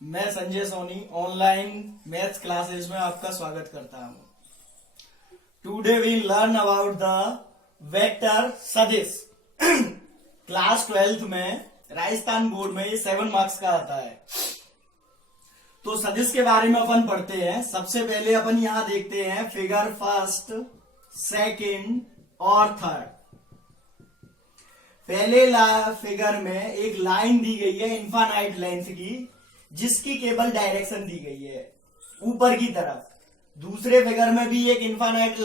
मैं Sanjay Soni online maths classes में आपका स्वागत करता हूं। Today we learn about the vector सदिश। क्लास 12th में राजस्थान बोर्ड में 7 मार्क्स का आता है। तो सदिश के बारे में अपन पढ़ते हैं। सबसे पहले अपन यहां देखते हैं फिगर फर्स्ट, सेकंड और थर्ड। पहले फिगर में एक लाइन दी गई है इनफाइनाइट लेंथ की, जिसकी केवल डायरेक्शन दी गई है ऊपर की तरफ। दूसरे फिगर में भी एक इनफाइनाइट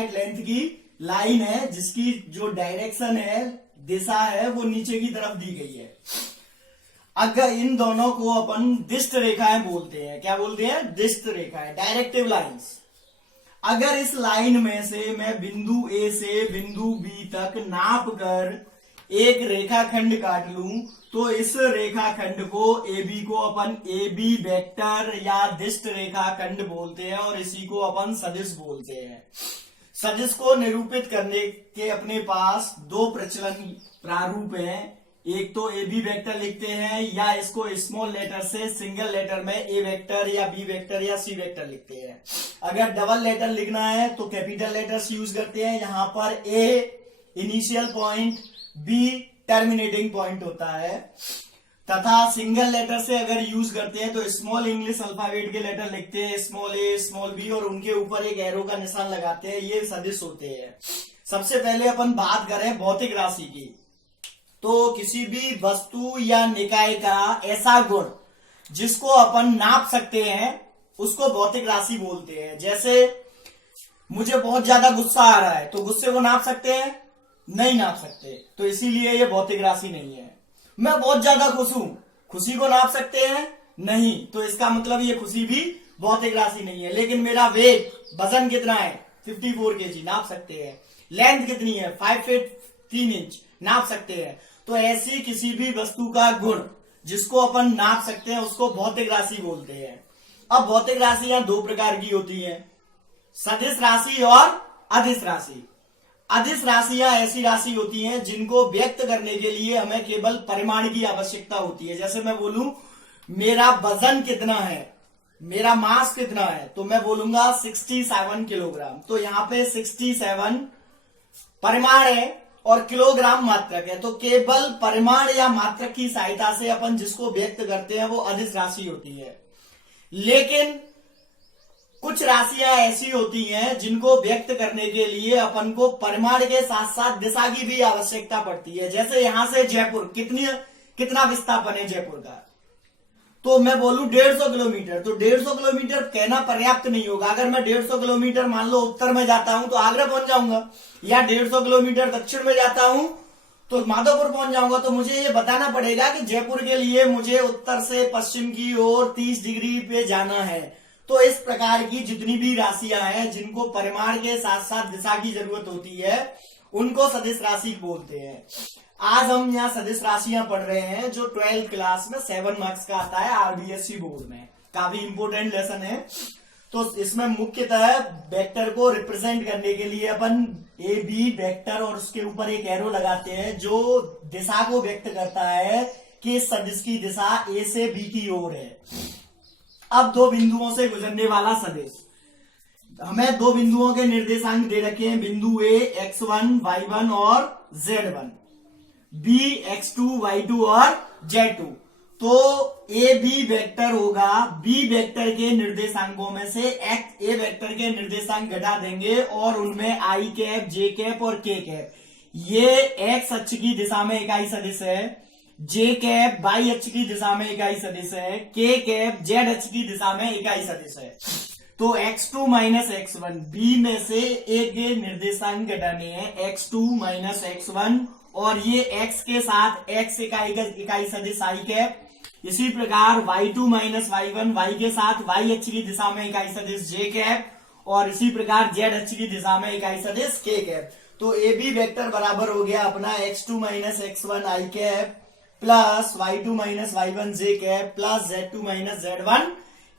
लेंथ की लाइन है, जिसकी जो डायरेक्शन है, दिशा है, वो नीचे की तरफ दी गई है। अगर इन दोनों को अपन दिष्ट रेखाएं बोलते हैं। क्या बोलते हैं? दिष्ट रेखाएं, डायरेक्टिव लाइंस। अगर इस लाइन में से मैं बिंदु ए से बिंदु बी तक नाप कर एक रेखाखंड काट लूं, तो इस रेखाखंड को ए बी को अपन ए बी वेक्टर या दिष्ट रेखाखंड बोलते हैं, और इसी को अपन सदिश बोलते हैं। सदिश को निरूपित करने के अपने पास दो प्रचलन प्रारूप हैं। एक तो ए बी वेक्टर लिखते हैं, या इसको स्मॉल लेटर से सिंगल लेटर में ए वेक्टर या बी वेक्टर या सी वेक्टर लिखते हैं। अगर डबल लेटर लिखना है तो कैपिटल लेटर्स यूज करते हैं। यहां पर A initial point, B terminating point होता है। तथा सिंगल लेटर से अगर यूज करते हैं तो स्मॉल इंग्लिश अल्फाबेट के लेटर लिखते हैं, स्मॉल ए स्मॉल बी, और उनके ऊपर एक एरो का निशान लगाते हैं। ये सदिश होते हैं। सबसे पहले अपन बात करें भौतिक राशि की, तो किसी भी वस्तु या निकाय का ऐसा गुण जिसको अपन नाप सकते हैं, उसको भौतिक राशि बोलते हैं। जैसे मुझे बहुत ज्यादा गुस्सा आ रहा है, तो गुस्से को नाप सकते हैं? नहीं नाप सकते, तो इसीलिए ये भौतिक राशि नहीं है। मैं बहुत ज्यादा खुश हूं, खुशी को नाप सकते हैं? नहीं, तो इसका मतलब ये खुशी भी भौतिक राशि नहीं है। लेकिन मेरा वेट, वजन कितना है? 54 kg, नाप सकते हैं। लेंथ कितनी है? 5 फीट 3 इंच, नाप सकते हैं। तो ऐसी किसी भी वस्तु का गुण जिसको अपन नाप सकते हैं, उसको भौतिक राशि बोलते हैं। अब भौतिक राशियां दो प्रकार की होती हैं, सदिश राशि और अदिश राशि। अदिश राशियां ऐसी राशि होती हैं जिनको व्यक्त करने के लिए हमें केवल परिमाण की आवश्यकता होती है। जैसे मैं बोलूं मेरा वजन कितना है, मेरा मास कितना है, तो मैं बोलूंगा 67 किलोग्राम। तो यहाँ पे 67 परिमाण है और किलोग्राम मात्रक है। तो केवल परिमाण या मात्रक की सहायता से अपन जिसको व्यक्त करते हैं वो अदिश राशि होती है। लेकिन कुछ राशियां ऐसी होती हैं जिनको व्यक्त करने के लिए अपन को परिमाण के साथ साथ दिशा की भी आवश्यकता पड़ती है। जैसे यहां से जयपुर कितना विस्थापन है जयपुर का, तो मैं बोलूं 150 किलोमीटर, तो 150 किलोमीटर कहना पर्याप्त नहीं होगा। अगर मैं 150 किलोमीटर मान लो उत्तर में जाता हूं तो आगरा पहुंच जाऊंगा, या 150 किलोमीटर दक्षिण में जाता हूं तो माधोपुर पहुंच जाऊंगा। तो मुझे ये बताना पड़ेगा कि जयपुर के लिए मुझे उत्तर से पश्चिम की ओर 30 डिग्री पे जाना है। तो इस प्रकार की जितनी भी राशियां हैं जिनको परिमाण के साथ साथ दिशा की जरूरत होती है, उनको सदिश राशि बोलते हैं। आज हम यहाँ सदिश राशियां पढ़ रहे हैं जो 12th क्लास में 7 मार्क्स का आता है आरबीएससी बोर्ड में। काफी इंपोर्टेंट लेसन है। तो इसमें मुख्यतः वेक्टर को रिप्रेजेंट करने के लिए अपन ए बी वेक्टर और उसके ऊपर एक एरो लगाते हैं जो दिशा को व्यक्त करता है कि सदिश की दिशा ए से बी की ओर है। अब दो बिंदुओं से गुजरने वाला सदिश, हमें दो बिंदुओं के निर्देशांक दे रखे हैं। बिंदु ए x1 y1 और z1, बी x2 y2 और z2। तो ए बी वेक्टर होगा, बी वेक्टर के निर्देशांकों में से ए वेक्टर के निर्देशांक घटा देंगे और उनमें आई कैप, जे कैप और के कैप, ये एक्स अक्ष की दिशा में इकाई सदिश है, जे कैप वाई अक्ष की दिशा में इकाई सदिश है, के कैप जेड अक्ष की दिशा में इकाई सदिश है। तो x2 माइनस x1, बी में से ए के निर्देशांक घटाने हैं, x2 माइनस x1, और ये x के साथ x इकाई सदिश आई कैप। इसी प्रकार y2 माइनस y1, y के साथ y अक्ष की दिशा में इकाई सदिश जे कैप, और इसी प्रकार z अक्ष की दिशा में इकाई सदिश के कैप। तो ए बी वेक्टर बराबर हो गया अपना x2 minus x1 i cap plus y2 minus y1 j cap plus z2 minus z1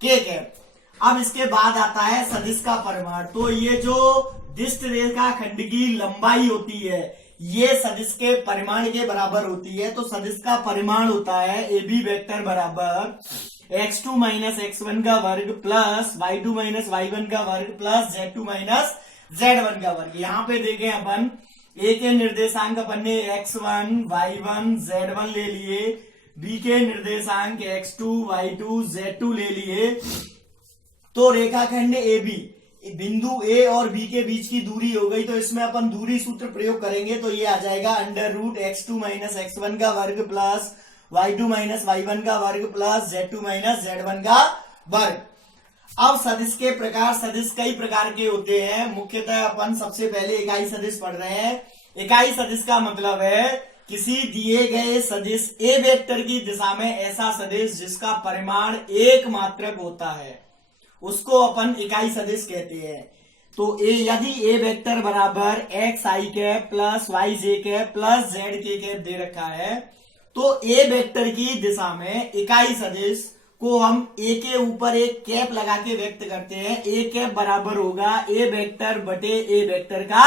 के कैप। अब इसके बाद आता है सदिश का परिमाण। तो ये जो दिष्ट रेखा खंड की लंबाई होती है, ये सदिश के परिमाण के बराबर होती है, तो सदिश का परिमाण होता है ए बी वेक्टर बराबर x2 माइनस x1 का वर्ग प्लस y2 माइनस y1 का वर्ग प्लस z2 माइनस z1 का वर्ग। यहाँ पे देखें अपन ए के निर्देशांक अपन ने x1 y1 z1 ले लिए, बी के निर्देशांक x2 y2 z2 ले लिए। तो रेखाखंड ए बी, बिंदु ए और बी के बीच की दूरी हो गई, तो इसमें अपन दूरी सूत्र प्रयोग करेंगे, तो ये आ जाएगा under root x2 minus x1 का वर्ग प्लस y2 माइनस y1 का वर्ग प्लस z2 माइनस z1 का वर्ग। अब सदिश के प्रकार, सदिश कई प्रकार के होते हैं। मुख्यतः अपन सबसे पहले इकाई सदिश पढ़ रहे हैं। इकाई सदिश का मतलब है किसी दिए गए सदिश ए वेक्टर की दिशा में ऐसा सदिश जिसका परिमाण एक मात्रक होता है, उसको अपन इकाई सदिश कहते हैं। तो यदि ए वेक्टर बराबर एक्स आई कैप प्लस वाई जे कैप प्लस जेड के कैप दे रखा है, तो ए वेक्टर की दिशा में इकाई सदिश को हम ए के ऊपर एक कैप लगा के व्यक्त करते हैं। ए कैप बराबर होगा ए वेक्टर बटे ए वेक्टर का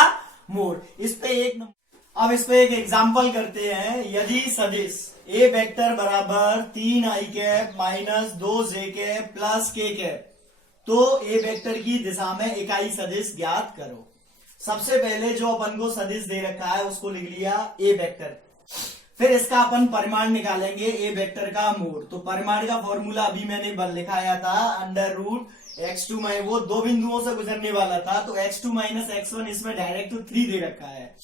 मोड। इस पे एक एग्जाम्पल करते हैं। यदि सदिश ए वेक्टर बराबर 3 आई कैप माइनस 2 जे कैप प्लस के कैप, तो ए वेक्टर की दिशा में इकाई सदिश ज्ञात करो। सबसे पहले जो अपन को सदिश दे रखा है उसको लिख लिया ए वेक्टर, फिर इसका अपन परिमाण निकालेंगे ए वेक्टर का मोड। तो परिमाण का फॉर्मूला अभी मैंने लिखाया था, अंडर रूट x2 माइनस, वो दो बिंदुओं से गुजरने वाला था, तो x2 माइनस x1 इसमें डायरेक्ट 3 दे रखा है,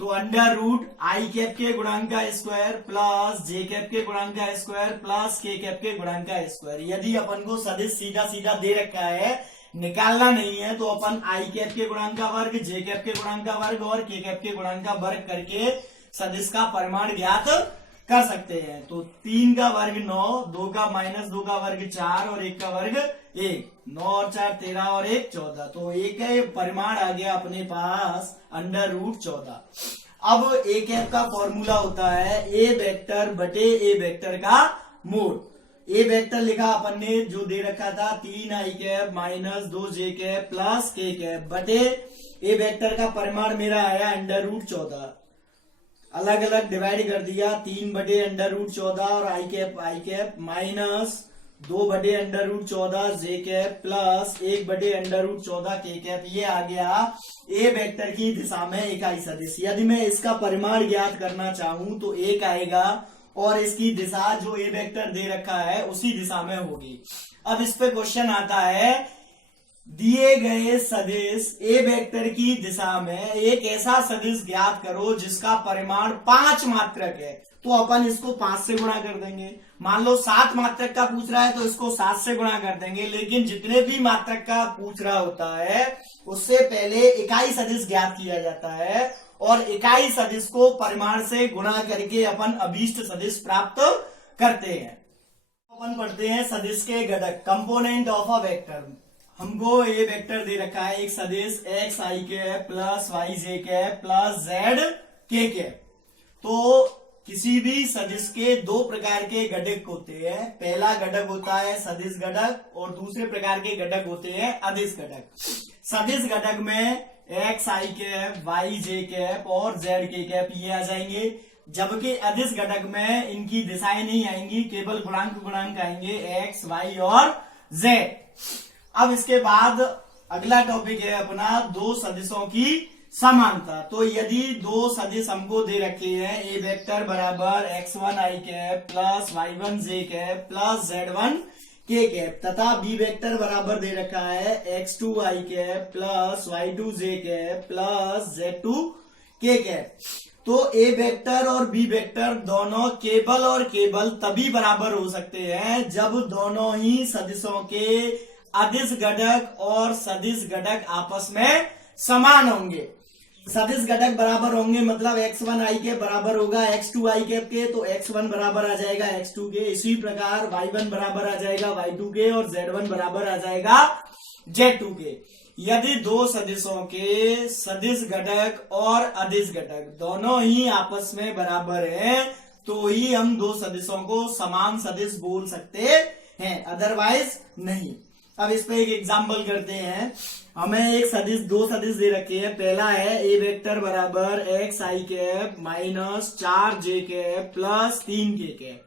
तो अंडर रूट आई कैप के गुणांक का स्क्वायर प्लस जे कैप के गुणांक का स्क्वायर प्लस के कैप के गुणांक का स्क्वायर। यदि अपन को सदिश सीधा सीधा दे रखा है, निकालना नहीं है, तो अपन आई कैप के गुणांक का वर्ग, जे कैप के गुणांक का वर्ग और के कैप के गुणांक का वर्ग करके सदिश का परिमाण ज्ञात कर सकते हैं। तो 3 का वर्ग 9, 2 का माइनस 2 का वर्ग 4 और 1 का वर्ग 1, 9 और 4 13 और 1 14, तो एक परिमाण आ गया अपने पास अंडर रूट 14। अब ए कैप का फॉर्मूला होता है ए वेक्टर बटे ए वेक्टर का मोड। ए वेक्टर लिखा अपन ने जो दे रखा था 3 आई कैप माइनस 2 जे कैप प्लस के कैप बटे ए वेक्टर का परिमाण मेरा आया अंडर रूट 14। अलग अलग डिवाइड कर दिया, 3 बटे अंडर रूट 14 और आई कैप माइनस 2 बटे अंडर रूट 14 जे कैप प्लस 1 बटे अंडर रूट 14 के कैप। ये आ गया ए वेक्टर की दिशा में इकाई सदिश। यदि मैं इसका परिमाण ज्ञात करना चाहूं तो 1 आएगा और इसकी दिशा जो ए वेक्टर दे रखा है उसी दिशा में होगी। अब इस पे क्वेश्चन आता है, दिए गए सदिश ए वेक्टर की दिशा में एक ऐसा सदिश ज्ञात करो जिसका परिमाण 5 मात्रक है, तो अपन इसको 5 से गुणा कर देंगे। मान लो 7 मात्रक का पूछ रहा है तो इसको 7 से गुणा कर देंगे, लेकिन जितने भी मात्रक का पूछ रहा होता है उससे पहले इकाई सदिश ज्ञात किया जाता है और इकाई सदिश को परिमाण से गुणा करके अपन अभीष्ट सदिश प्राप्त करते हैं। अपन पढ़ते हैं सदिश के घटक, कंपोनेंट ऑफ अ वेक्टर। हमको ए वेक्टर दे रखा है एक सदिश एक्स आई कैप प्लस वाई जे कैप प्लस जेड के कैप। तो किसी भी सदिश के 2 प्रकार के घटक होते हैं। पहला घटक होता है सदिश घटक और दूसरे प्रकार के घटक होते हैं अदिश घटक। सदिश घटक में एक्स आई कैप वाई जे कैप और जेड के कैप ये आ जाएंगे, जबकि अदिश घटक में इनकी दिशाएं नहीं आएंगी, केवल गुणांक आएंगे एक्स वाई और जेड। अब इसके बाद अगला टॉपिक है अपना 2 सदिशों की समानता। तो यदि 2 सदिश हमको दे रखे हैं, ए वेक्टर बराबर x1 i cap plus y1 j cap plus z1 के कैप तथा बी वेक्टर बराबर दे रखा है x2 आई कैप प्लस y2 जे कैप प्लस z2 के कैप, तो ए वेक्टर और बी वेक्टर दोनों केवल और केवल तभी बराबर हो सकते हैं जब दोनों ही सदिशों के अदिश घटक और सदिश घटक आपस में समान होंगे। सदिश घटक बराबर होंगे मतलब x1 आई के बराबर होगा x2 आई कैप के, तो x1 बराबर आ जाएगा x2 के। इसी प्रकार y1 बराबर आ जाएगा y2 के और z1 बराबर आ जाएगा z2 के। यदि 2 सदिशों के सदिश घटक और अदिश घटक दोनों ही आपस में बराबर हैं, तो ही हम 2 सदिशों को समान सदिश बोल सकते हैं, अदरवाइज नहीं। अब इस पे एक एग्जाम्पल करते हैं। हमें एक सदिश, दो सदिश दे रखे हैं। पहला है ए वेक्टर बराबर एक्स आई कैप माइनस 4 जे कैप प्लस 3 के कैप,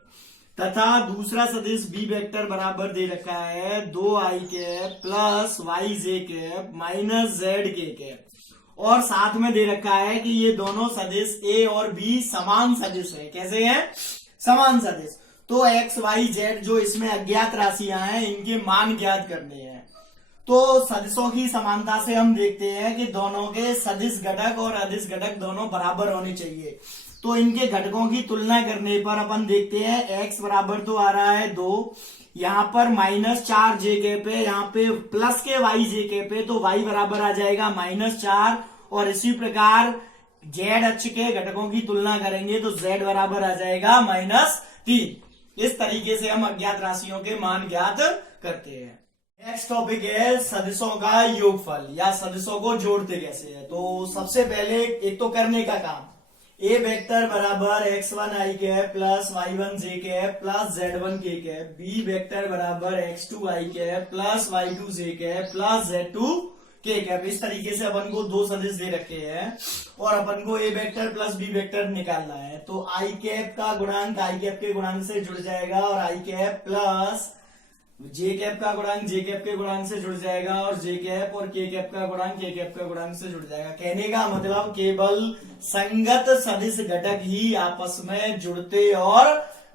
तथा दूसरा सदिश बी वेक्टर बराबर दे रखा है 2 आई कैप प्लस वाई जे कैप माइनस जेड के कैप, और साथ में दे रखा है कि ये दोनों सदिश ए और बी समान सदिश है। कैसे हैं? समान सदिश। तो एक्स वाई जेड जो इसमें अज्ञात राशियां हैं, इनके मान ज्ञात करने हैं। तो सदिशों की समानता से हम देखते हैं कि दोनों के सदिश घटक और अदिश घटक दोनों बराबर होने चाहिए। तो इनके घटकों की तुलना करने पर अपन देखते हैं x बराबर तो आ रहा है 2, यहाँ पर माइनस 4 जे कैप है, यहाँ पे प्लस के वाई जे कैप है, तो y बराबर आ जाएगा -4, और इसी प्रकार z अक्ष के घटकों की तुलना करेंगे तो z बराबर आ जाएगा -3। इस तरीके से हम अज्ञात राशियों के मान ज्ञात करते हैं। नेक्स्ट टॉपिक है सदिशों का योगफल या सदिशों को जोड़ते कैसे है। तो सबसे पहले एक तो करने का काम, ए वेक्टर बराबर x1 i cap plus y1 j cap plus z1 के कैप, बी वेक्टर बराबर x2 आई कैप प्लस y2 जे कैप प्लस z2 के कैप। इस तरीके से अपन को दो सदिश दे रखे हैं और अपन को ए वेक्टर प्लस बी वेक्टर निकालना है। तो आई कैप का गुणांक आई कैप के गुणांक से जुड़ जाएगा, और आई कैप प्लस जे कैप का गुणांक जे कैप के गुणांक से जुड़ जाएगा, और जे कैप और के कैप का गुणांक के कैप का गुणांक से जुड़ जाएगा। कहने का मतलब केवल संगत सदिश घटक ही आपस में जुड़ते और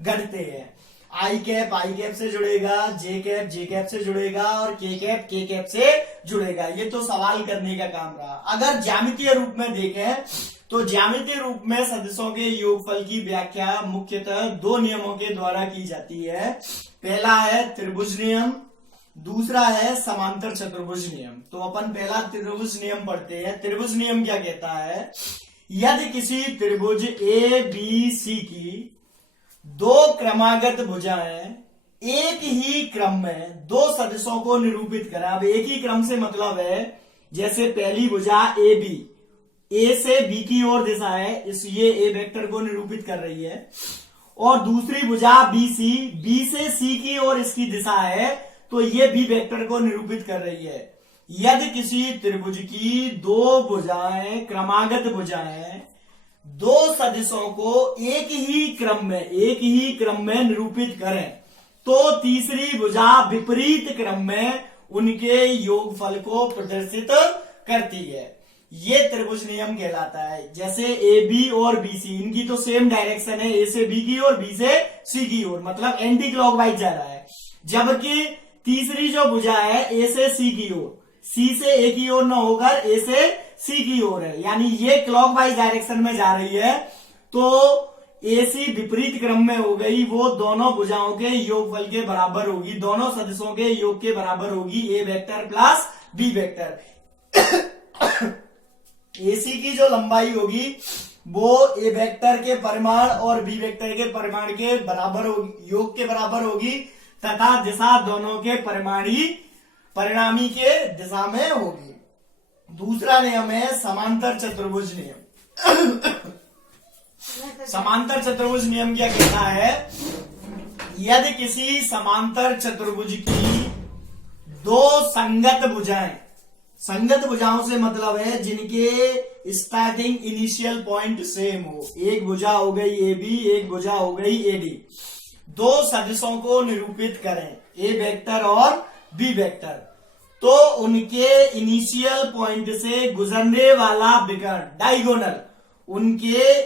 घटते हैं। आई कैप से जुड़ेगा, जे कैप से जुड़ेगा, और के कैप से जुड़ेगा। ये तो सवाल करने का काम रहा। अगर ज्यामितीय रूप में देखें तो ज्यामितीय रूप में सदिशों के योगफल की व्याख्या मुख्यतः दो नियमों के द्वारा की जाती है। पहला है त्रिभुज नियम, दूसरा है समांतर चतुर्भुज नियम। तो अपन पहला त्रिभुज नियम पढ़ते हैं। त्रिभुज नियम क्या कहता है? यदि किसी त्रिभुज ए बी सी की दो क्रमागत भुजाएं एक ही क्रम में दो सदिशों को निरूपित करें। अब एक ही क्रम से मतलब है जैसे पहली भुजा ए बी, ए से बी की ओर दिशा है, इस ये ए वेक्टर को निरूपित कर रही है, और दूसरी भुजा बी सी, बी से सी की ओर इसकी दिशा है, तो ये बी वेक्टर को निरूपित कर रही है। यदि किसी त्रिभुज की दो भुजाएं क्रमागत भुजाएं दो सदिशों को एक ही क्रम में निरूपित करें, तो तीसरी भुजा विपरीत क्रम में उनके योगफल को प्रदर्शित करती है। ये त्रिभुज नियम कहलाता है। जैसे ए बी और बी सी, इनकी तो सेम डायरेक्शन है, ए से बी की ओर, बी से सी की ओर, मतलब एंटी क्लॉकवाइज जा रहा है। जबकि तीसरी जो भुजा है ए से सी की ओर, सी से ए की ओर न होकर ए से सी की ओर है, यानी ये क्लॉकवाइज डायरेक्शन में जा रही है, तो ए सी विपरीत क्रम में हो गई। वो दोनों भुजाओं के योगफल के बराबर होगी, दोनों सदिशों के योग के बराबर होगी, A vector plus B vector. AC की जो लंबाई होगी वो ए वेक्टर के परिमाण और बी वेक्टर के परिमाण के बराबर होगी, योग के बराबर होगी, तथा दिशा दोनों के परिणामी के दिशा में होगी। दूसरा नियम है समांतर चतुर्भुज नियम। समांतर चतुर्भुज नियम क्या कहता है? यदि किसी समांतर चतुर्भुज की दो संगत भुजाओं से मतलब है जिनके स्टार्टिंग इनिशियल पॉइंट सेम हो, एक भुजा हो गई ए बी, एक भुजा हो गई ए डी, दो सदिशों को निरूपित करें, ए वेक्टर और बी वेक्टर, तो उनके इनिशियल पॉइंट से गुजरने वाला विकर्ण डायगोनल, उनके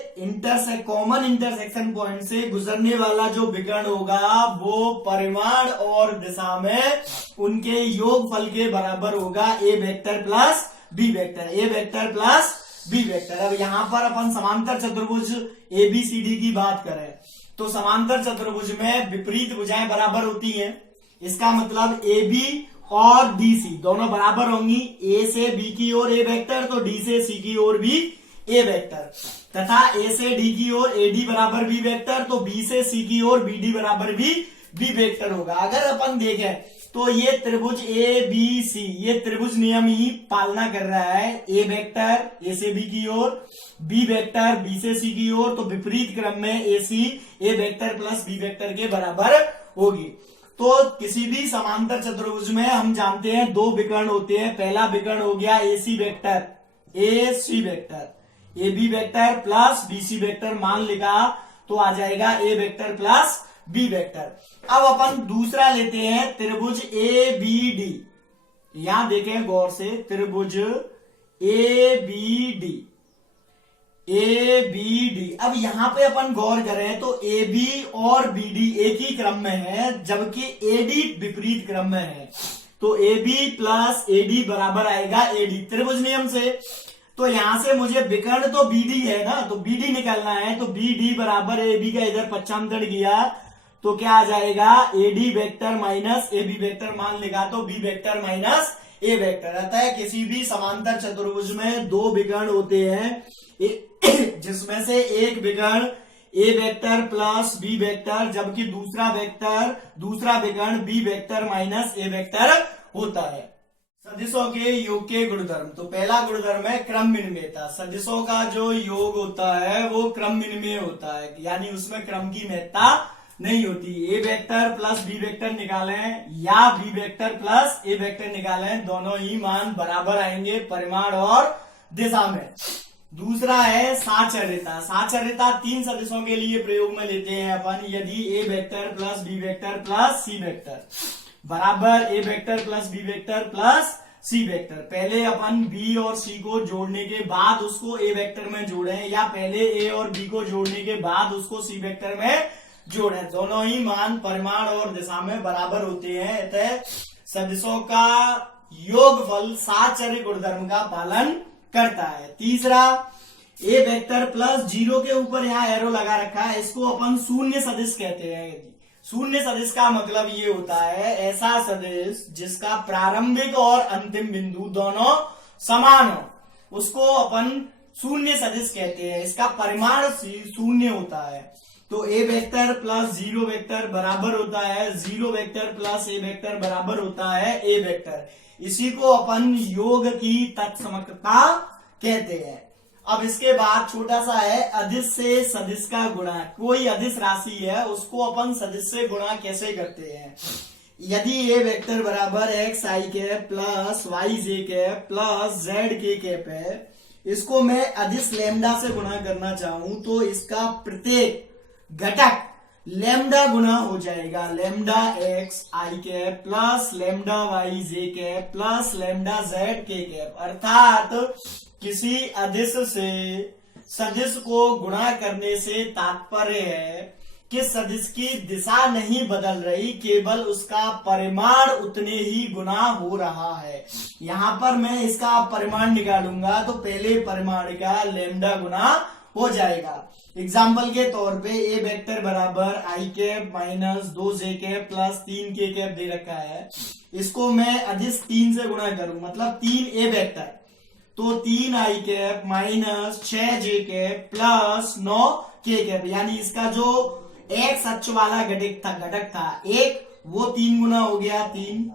कॉमन इंटरसेक्शन पॉइंट से गुजरने वाला जो विकर्ण होगा वो परिमाण और दिशा में उनके योगफल के बराबर होगा, ए वेक्टर प्लस बी वेक्टर, ए वेक्टर प्लस बी वेक्टर। अब यहां पर अपन समांतर चतुर्भुज ए बी सी डी की बात करें तो समांतर चतुर्भुज में विपरीत भुजाएं बराबर होती हैं। इसका मतलब ए बी और डी सी दोनों बराबर होंगी, ए से बी की ओर ए वेक्टर तो डी से सी की ओर भी ए वेक्टर, तथा ए से डी की ओर ए डी बराबर बी वेक्टर तो बी से सी की ओर बी डी बराबर भी बी वेक्टर होगा। अगर अपन देखें तो ये त्रिभुज ए बी सी ये त्रिभुज नियम ही पालना कर रहा है। ए वेक्टर ए से बी की ओर, बी वेक्टर बी से सी की ओर, तो विपरीत क्रम में ए सी ए वेक्टर प्लस बी वेक्टर के बराबर होगी। तो किसी भी समांतर चतुर्भुज में हम जानते हैं दो विकर्ण होते हैं। पहला विकर्ण हो गया AC vector, AC vector, AB vector plus BC vector मान लिखा तो आ जाएगा A vector plus B vector. अब अपन दूसरा लेते हैं त्रिभुज ABD। यहां देखें गौर से, त्रिभुज ABD, ABD। अब यहां पे अपन गौर करें तो AB और BD एक ही क्रम में है, जबकि AD विपरीत क्रम में है। तो AB प्लस AD बराबर आएगा AD त्रिभुज नियम से। तो यहां से मुझे विकर्ण तो BD है ना, तो BD निकालना है। तो BD बराबर AB का इधर पक्षांतर किया तो क्या आ जाएगा, AD vector minus AB vector मान लिखा तो B vector minus A vector. अतः किसी भी समांतर चतुर्भुज में दो विकर्ण होते हैं, जिसमें से एक विकर्ण A vector plus B vector, जबकि दूसरा विकर्ण B vector minus A vector होता है। सदिशों के योग के गुणधर्म। तो पहला गुणधर्म है क्रम विनिमयता। सदिशों का जो योग होता है वो क्रम विनिमय होता है, यानी उसमें क्रम की महत्ता नहीं होती। A vector plus B vector निकालें या B vector plus A vector निकालें, दोनों ही मान बराबर आएंगे परिमाण और दिशा में। दूसरा है साचर्यता। साचर्यता तीन सदिशों के लिए प्रयोग में लेते हैं अपन। यदि A vector plus B vector plus C vector बराबर A vector plus B vector plus C vector, पहले अपन B और C को जोड़ने के बाद उसको A वेक्टर में जोड़ें, या पहले A और B को जोड़ने के बाद उसको C वेक्टर में जोड़ें, दोनों ही मान परिमाण और दिशा में बराबर होते हैं। अतः सदिशों का योगफल साचर्य गुणधर्म का पालन करता है। तीसरा, A वेक्टर प्लस 0 के ऊपर यहाँ एरो लगा रखा है, इसको अपन शून्य सदिश कहते हैं। शून्य सदिश का मतलब ये होता है ऐसा सदिश जिसका प्रारंभिक और अंतिम बिंदु दोनों समान हो, उसको अपन शून्य सदिश कहते हैं। इसका परिमाण शून्य होता है। तो A वेक्टर प्लस 0 वेक्टर बराबर होता है 0 वेक्टर प्लस A वेक्टर बराबर होता है A वेक्टर। इसी को अपन योग की तत्समकता कहते हैं। अब इसके बाद छोटा सा है अदिश से सदिश का गुणा। कोई अदिश राशि है उसको अपन सदिश से गुणा कैसे करते हैं। यदि A वेक्टर बराबर x i cap plus y j cap plus z k cap है, इसको मैं अदिश लैम्डा से गुणा करना चाहूं तो इसका प्रत्येक घटक लैम्डा गुना हो जाएगा। Lambda x i cap plus lambda y j cap plus lambda z k cap. अर्थात किसी अदिश से सदिश को गुणा करने से तात्पर्य है कि सदिश की दिशा नहीं बदल रही, केवल उसका परिमाण उतने ही गुना हो रहा है। यहाँ पर मैं इसका परिमाण निकालूंगा तो पहले परिमाण का लैम्डा गुना हो जाएगा। एग्जाम्पल के तौर पे A वेक्टर बराबर i cap minus 2j cap plus 3k cap दे रखा है, इसको मैं अदिश 3 से गुणा करूं मतलब 3A वेक्टर, तो 3i cap minus 6j cap plus 9k cap, यानी इसका जो x अक्ष वाला घटक था एक, वो 3 गुना हो गया 3।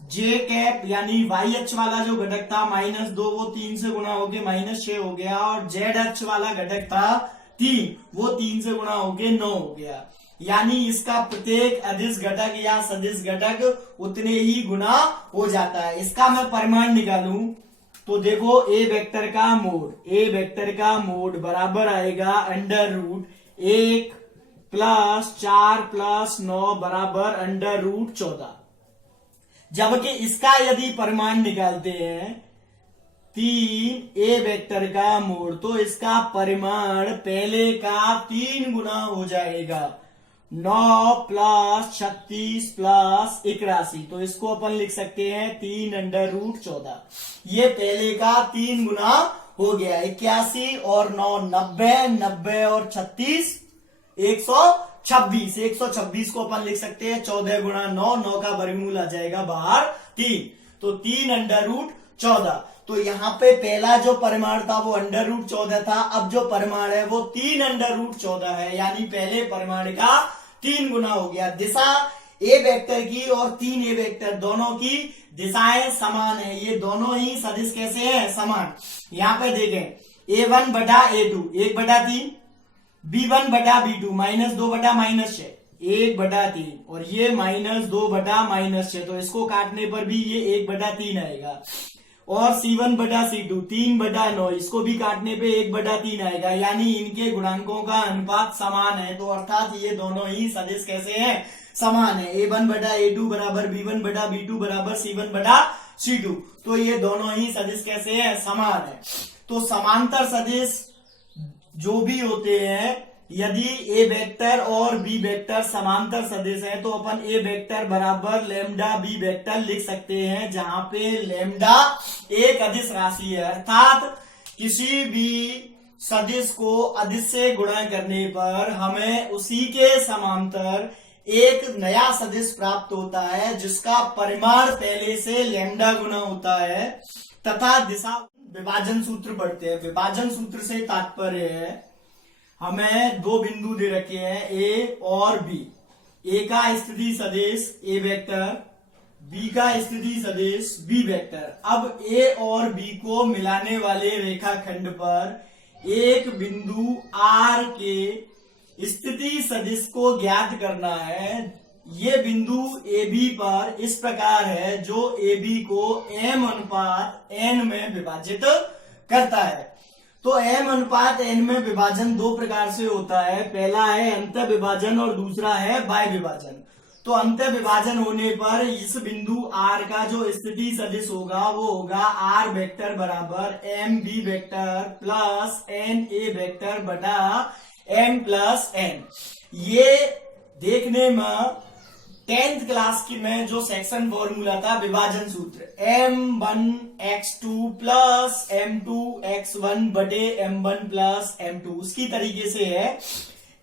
j कैप यानी y अक्ष वाला जो घटक था -2, वो 3 से गुणा होके -6 हो गया। और z अक्ष वाला घटक था 3, वो 3 से गुणा होके 9 हो गया। यानी इसका प्रत्येक अदिश घटक या सदिश घटक उतने ही गुना हो जाता है। इसका मैं परिमाण निकालूं तो देखो A वेक्टर का मोड बराबर आएगा √1 प्लस 4 प्लस 9 बराबर √14। जबकि इसका यदि परिमाण निकालते हैं 3A वेक्टर का मोड, तो इसका परिमाण पहले का 3 गुना हो जाएगा 9 प्लस 36 प्लस 81, तो इसको अपन लिख सकते हैं 3 √14। ये पहले का 3 गुना हो गया। 81 और 9 90, 90 और 36 126। 126 को अपन लिख सकते हैं 14 गुणा 9, 9 का वर्गमूल आ जाएगा बाहर 3, तो 3 √14। तो यहाँ पे पहला जो परिमाण था वो √14 था, अब जो परिमाण है वो 3 √14 है, यानी पहले परिमाण का 3 गुना हो गया। दिशा A वेक्टर की और 3A वेक्टर दोनों की दिशाएं समान है, ये दोनों ही सदिश कैसे हैं, समान। यहाँ पे देखें A1 बटा A2 1/3, B1 बटा B2 -2 बटा -6, 1/3 और ये -2/-6, तो इसको काटने पर भी ये 1/3 आएगा। और C1/C2 3/9, इसको भी काटने पे 1/3 आएगा, यानी इनके गुणांकों का अनुपात समान है। तो अर्थात ये दोनों ही सदिश कैसे हैं? समान है। A1/A2 बराबर B1/B2 बराबर C1/C2। तो ये दोनों ही सदिश कैसे हैं? समान है। तो समांतर सदिश जो भी होते हैं, यदि ए वेक्टर और बी वेक्टर समांतर सदिश है तो अपन ए वेक्टर बराबर लैम्डा बी वेक्टर लिख सकते हैं, जहां पे लैम्डा एक अदिश राशि है। अर्थात किसी भी सदिश को अदिश से गुणा करने पर हमें उसी के समांतर एक नया सदिश प्राप्त होता है, जिसका परिमाण पहले से लैम्डा गुना होता है, तथा दिशा विभाजन सूत्र पढ़ते हैं। विभाजन सूत्र से तात्पर्य है, हमें दो बिंदु दे रखे हैं ए और बी। ए का स्थिति सदिश ए वेक्टर, बी का स्थिति सदिश बी वेक्टर। अब ए और बी को मिलाने वाले रेखाखंड पर एक बिंदु आर के स्थिति सदिश को ज्ञात करना है। ये बिंदु ए बी पर इस प्रकार है, जो ए बी को m/n में विभाजित करता है। तो m/n में विभाजन दो प्रकार से होता है, पहला है अंतः विभाजन और दूसरा है बाह्य विभाजन। तो अंतः विभाजन होने पर इस बिंदु R का जो स्थिति सदिश होगा वो होगा R वेक्टर बराबर MB vector plus NA vector बटा M+N। ये देखने में 10th क्लास की में जो सेक्शन फॉर्मूला था विभाजन सूत्र, M1x2 प्लस M2x1 बटे M1 प्लस M2, उसकी तरीके से है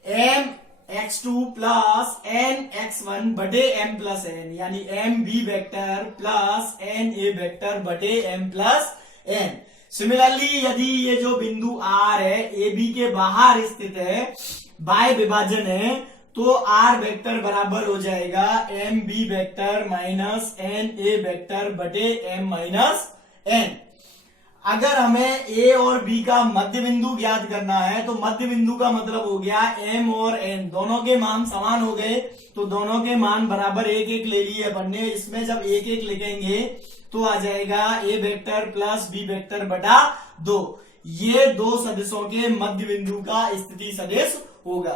MX2 प्लस NX1 बटे M+N, यानी MB vector plus NA vector बटे M+N। सिमिलरली यदि ये जो बिंदु R है AB के बाहर स्थित है, बाह्य विभाजन है, तो R वेक्टर बराबर हो जाएगा MB vector minus NA vector बटे M-N। अगर हमें A और B का मध्य बिंदु ज्ञात करना है, तो मध्य बिंदु का मतलब हो गया M और N, दोनों के मान समान हो गए, तो दोनों के मान बराबर 1-1 ले लिए अपन ने। इसमें जब 1-1 लिखेंगे तो आ जाएगा A vector plus B vector बटा 2। ये दो सदिशों के मध्य बिंदु का स्थिति सदिश होगा।